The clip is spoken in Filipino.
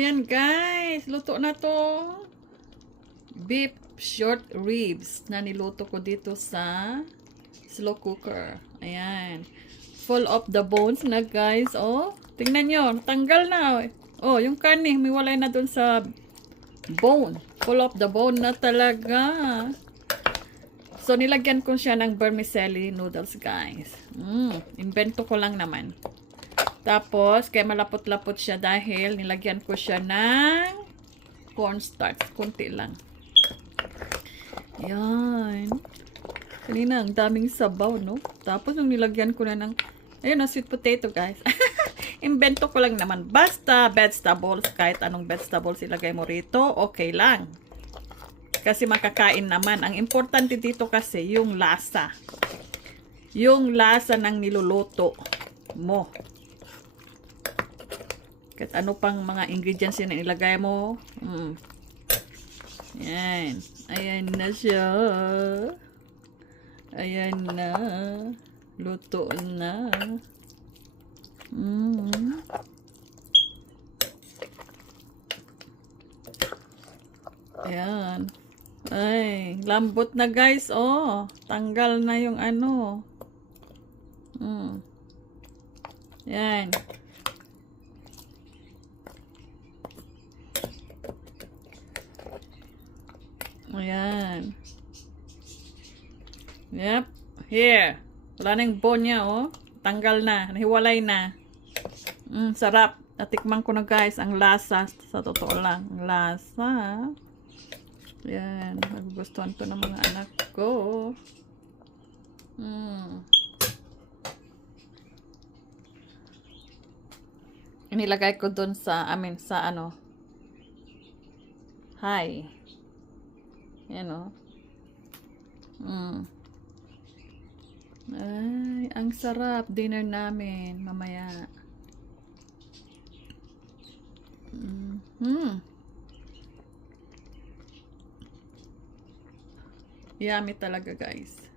Ayan guys, luto na to. Beef short ribs na niluto ko dito sa slow cooker. Ayan. Full of the bones na guys. Oh, tingnan nyo. Tanggal na. Oh, yung karne, miwalay na dun sa bone. Full of the bone na talaga. So, nilagyan ko siya ng vermicelli noodles guys. Invento ko lang naman. Tapos, kaya malapot-lapot siya dahil nilagyan ko siya ng cornstarch. Kunti lang. Yan. Kanina, ang daming sabaw, no? Tapos, yung nilagyan ko na ng, ayun na, sweet potato, guys. Invento ko lang naman. Basta vegetables, kahit anong vegetables ilagay mo rito, okay lang. Kasi makakain naman. Ang importante dito kasi, yung lasa. Yung lasa ng niluluto mo. Kahit ano pang mga ingredients yun na ilagay mo. Yan. Ayan na siya. Ayan na. Luto na. Ayan. Ay, lambot na guys. Oh, tanggal na yung ano. Yan. Ayan. Yep. Here. Wala na yung bone niya, oh. Tanggal na. Nahiwalay na. Sarap. Natikman ko na guys ang lasa. Sa totoo lang. Ang lasa. Ayan. Nagugustuhan to ng mga anak ko. Inilagay ko dun sa, sa ano. Hi. Yan o. Ay, ang sarap. Dinner namin. Mamaya. Yummy talaga guys.